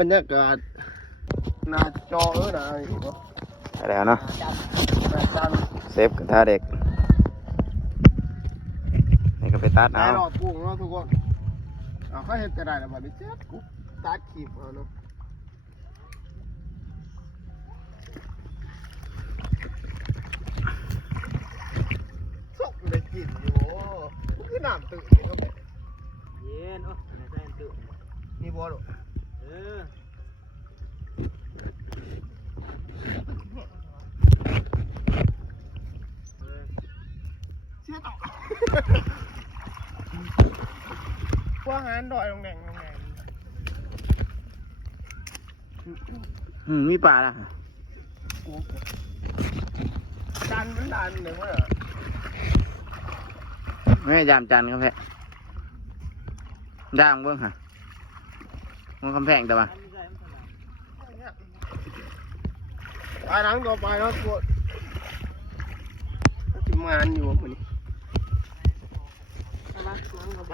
บรรยากาศหน้าจอนะอะไรเนาะเซฟกับท่าเด็กนี่ก็ไปตัดเอาหลอดกุ้งเนาะทุกคนเขาเห็นจะได้แล้วแบบนี้เจ๊กูตัดขีบเอาเนาะสุกเลยกินอยู่คือน้ำตื่นเข้าไปเย็นโอ้ในใจมันตื่นนี่บ่หรอเชี่ยต่อพวกงานดอยลงแดงมีปลาละดันมันดันเลยมั้ยไม่ยามจันครับแพะย่างเบิ้งฮะมันคำแพงแต่ว่าไปหลังต่อไปเนาะพวกจะมานอยู่วันนี้ไปหลังต่อไป